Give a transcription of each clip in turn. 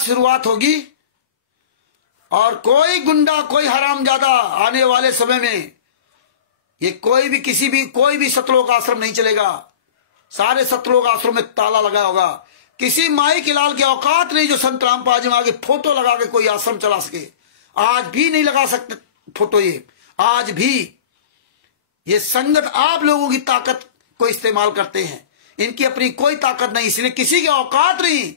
शुरुआत होगी और कोई गुंडा कोई हरामजादा आने वाले समय में ये कोई भी सतलोक आश्रम नहीं चलेगा। सारे सतलोक आश्रम में ताला लगा होगा। किसी माई के लाल की औकात नहीं जो संत रामपाल जी आगे फोटो लगा के कोई आश्रम चला सके। आज भी नहीं लगा सकते फोटो। ये आज भी ये संगत आप लोगों की ताकत को इस्तेमाल करते हैं। इनकी अपनी कोई ताकत नहीं, इसलिए किसी की औकात नहीं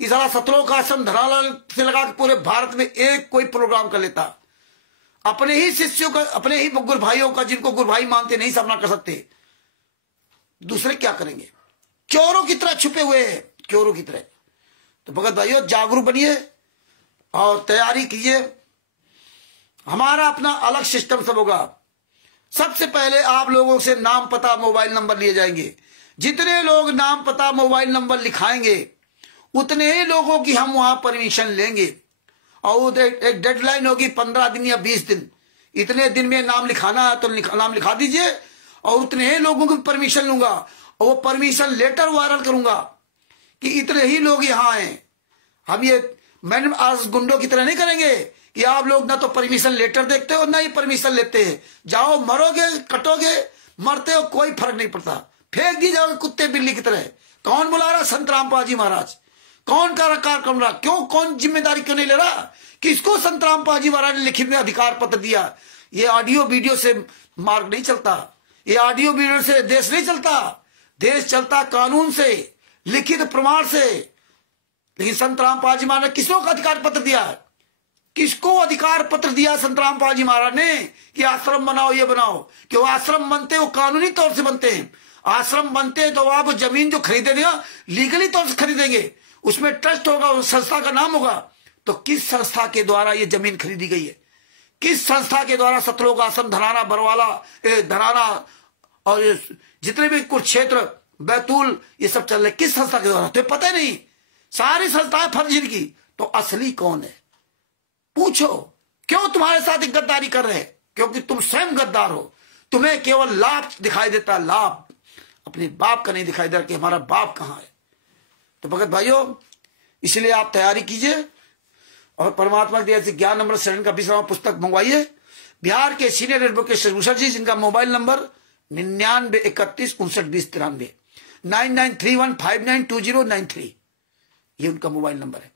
कि सारा सतलोक आश्रम धरालाल से लगा के पूरे भारत में एक कोई प्रोग्राम कर लेता। अपने ही शिष्यों का, अपने ही गुरु भाइयों का, जिनको गुरु भाई मानते नहीं सामना कर सकते, दूसरे क्या करेंगे? चोरों की तरह छुपे हुए हैं, चोरों की तरह। तो भगत भाइयों जागरूक बनिए और तैयारी कीजिए। हमारा अपना अलग सिस्टम सब होगा। सबसे पहले आप लोगों से नाम पता मोबाइल नंबर लिए जाएंगे। जितने लोग नाम पता मोबाइल नंबर लिखाएंगे उतने ही लोगों की हम वहां परमिशन लेंगे। और एक डेडलाइन होगी 15 दिन या 20 दिन। इतने दिन में नाम लिखाना है तो नाम लिखा दीजिए और उतने ही लोगों की परमिशन लूंगा और वो परमिशन लेटर वायरल करूंगा कि इतने ही लोग यहाँ आए। हम ये मैडम आज गुंडों की तरह नहीं करेंगे कि आप लोग ना तो परमिशन लेटर देखते हो ना ही परमिशन लेते हैं। जाओ, मरोगे, कटोगे, मरते हो, कोई फर्क नहीं पड़ता। फेंक दी जाओगे कुत्ते बिल्ली की तरह। कौन बुला रहा? संत रामपाल जी महाराज। कौन कार्यक्रम रहा? क्यों? कौन जिम्मेदारी क्यों नहीं ले रहा? किसको संत रामपाल जी महाराज ने लिखित में अधिकार पत्र दिया? ये ऑडियो वीडियो से मार्ग नहीं चलता। ये ऑडियो वीडियो से देश नहीं चलता। देश चलता कानून से, लिखित प्रमाण से। लेकिन संत रामपाल जी महाराज ने किसको अधिकार पत्र दिया? किसको अधिकार पत्र दिया संत रामपाल जी महाराज ने कि आश्रम बनाओ, ये बनाओ? कि वो आश्रम बनते वो कानूनी तौर से बनते हैं। आश्रम बनते हैं तो आप जमीन जो खरीदेंगे लीगली तौर से खरीदेंगे, उसमें ट्रस्ट होगा, उस संस्था का नाम होगा। तो किस संस्था के द्वारा ये जमीन खरीदी गई है? किस संस्था के द्वारा सतलोक आश्रम धराना, बरवाला, धराना और जितने भी कुरुक्षेत्र, बैतूल, ये सब चल रहे, किस संस्था के द्वारा? तो पता ही नहीं। सारी संस्थाएं फर्जी की। तो असली कौन है? पूछो। क्यों तुम्हारे साथ एक गद्दारी कर रहे हैं? क्योंकि तुम स्वयं गद्दार हो। तुम्हें केवल लाभ दिखाई देता, लाभ। अपने बाप का नहीं दिखाई दे रहा कि हमारा बाप कहां है। तो भगत भाइयों, इसलिए आप तैयारी कीजिए और परमात्मा की दया से ज्ञान नंबर शरण का 20वां पुस्तक मंगवाइए। बिहार के सीनियर एडवोकेट शर्मा जी, जिनका मोबाइल नंबर 9931592093 9931592093, ये उनका मोबाइल नंबर है।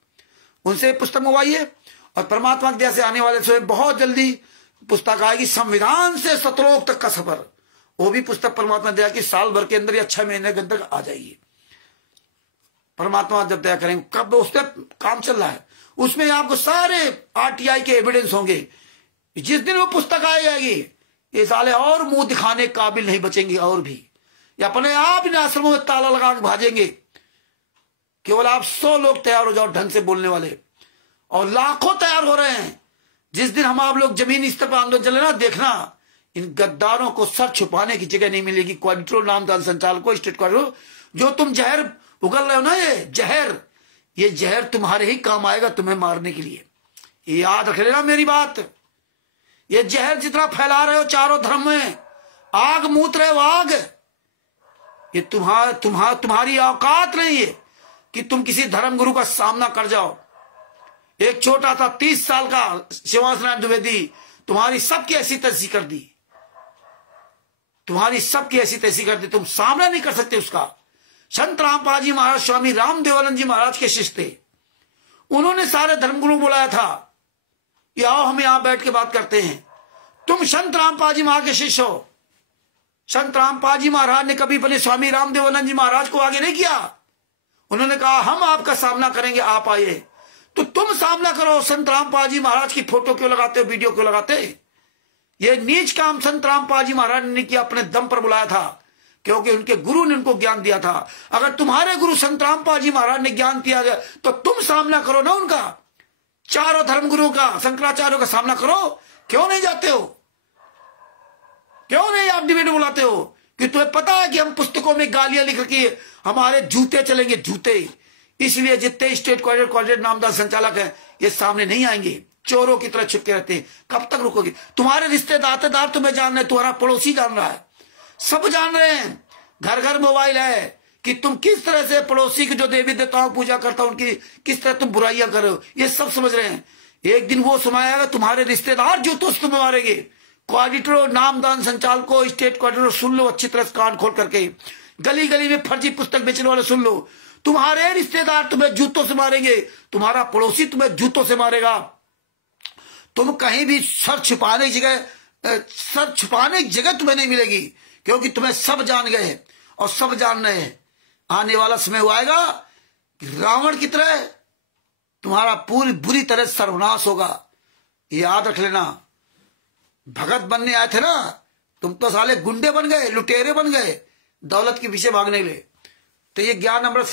उनसे पुस्तक मंगवाइए और परमात्मा की दया से आने वाले समय बहुत जल्दी पुस्तक आएगी, संविधान से सतलोक तक का सफर। वो भी पुस्तक परमात्मा दया की साल भर के अंदर या 6 महीने के अंदर आ जाएगी। परमात्मा जब दया करेंगे, कब उस पर काम चल रहा है, उसमें आपको सारे आरटीआई के एविडेंस होंगे। जिस दिन वो पुस्तक आ जाएगी, ये साले और मुंह दिखाने काबिल नहीं बचेंगे। और भी या अपने आप इन आश्रमों में ताला लगा के भाजेंगे। केवल आप 100 लोग तैयार हो जाओ ढंग से बोलने वाले, और लाखों तैयार हो रहे हैं। जिस दिन हम आप लोग जमीन स्तर पर आंदोलन चले ना, देखना इन गद्दारों को सर छुपाने की जगह नहीं मिलेगी। क्वालिट्रो नामदान संचालक को, स्टेट क्वालिट्रो, जो तुम जहर उगल रहे हो ना, ये जहर तुम्हारे ही काम आएगा, तुम्हें मारने के लिए। ये याद रख लेना मेरी बात। ये जहर जितना फैला रहे हो चारों धर्म में, आग मूत रहे हो आग, ये तुम्हारी औकात नहीं है कि तुम किसी धर्म गुरु का सामना कर जाओ। एक छोटा था 30 साल का शिवांश नारायण द्विवेदी, तुम्हारी सबकी ऐसी तैसी कर दी, तुम्हारी सबकी ऐसी तैसी कर दी, तुम सामना नहीं कर सकते उसका। संत रामपाल जी महाराज स्वामी रामदेवानंद जी महाराज के शिष्य थे। उन्होंने सारे धर्मगुरु बुलाया था कि आओ हम यहां बैठ के बात करते हैं। तुम संत रामपाल जी महाराज के शिष्य हो। संत रामपाल जी महाराज ने कभी अपने स्वामी रामदेवानंद जी महाराज को आगे नहीं किया। उन्होंने कहा हम आपका सामना करेंगे, आप आइए। तो तुम सामना करो। संत रामपाल जी महाराज की फोटो क्यों लगाते हो, वीडियो क्यों लगाते? ये नीच काम संत रामपाल जी महाराज ने किया, अपने दम पर बुलाया था, क्योंकि उनके गुरु ने उनको ज्ञान दिया था। अगर तुम्हारे गुरु संत रामपाल जी महाराज ने ज्ञान दिया गया तो तुम सामना करो ना उनका। चारों धर्मगुरुओं का, शंकराचार्यों का सामना करो। क्यों नहीं जाते हो? क्यों नहीं आप डिबेट बुलाते हो? कि तुम्हें पता है कि हम पुस्तकों में गालियां लिख रखी है, हमारे जूते चलेंगे, जूते। इसलिए जितने स्टेट कोऑर्डिनेटर नामदार संचालक हैं, ये सामने नहीं आएंगे। चोरों की तरह छिपके रहते हैं। कब तक रुकोगे? तुम्हारे रिश्तेदार तुम्हें जान रहे, तुम्हारा पड़ोसी जान रहा है, सब जान रहे हैं। घर घर मोबाइल है, कि तुम किस तरह से पड़ोसी के जो देवी देवताओं पूजा करता हूं उनकी किस तरह तुम बुराइयां कर रहे हो, ये सब समझ रहे हैं। एक दिन वो समय आएगा तुम्हारे रिश्तेदार जूतों से तुम्हें मारेंगे। कोऑर्डिनेटरों, नामदान संचालकों, स्टेट कोऑर्डिनेटर, सुन लो अच्छी तरह से कान खोल करके। गली गली में फर्जी पुस्तक बेचने वाले सुन लो, तुम्हारे रिश्तेदार तुम्हें जूतों से मारेंगे, तुम्हारा पड़ोसी तुम्हें जूतों से मारेगा। तुम कहीं भी सर छुपाने की जगह तुम्हें नहीं मिलेगी, क्योंकि तुम्हें सब जान गए और सब जान रहे हैं। आने वाला समय हुआ आएगा कि रावण की तरह तुम्हारा पूरी बुरी तरह सर्वनाश होगा। ये याद रख लेना। भगत बनने आए थे ना, तुम तो साले गुंडे बन गए, लुटेरे बन गए, दौलत के पीछे भागने के लिए। तो ये ज्ञान अमृत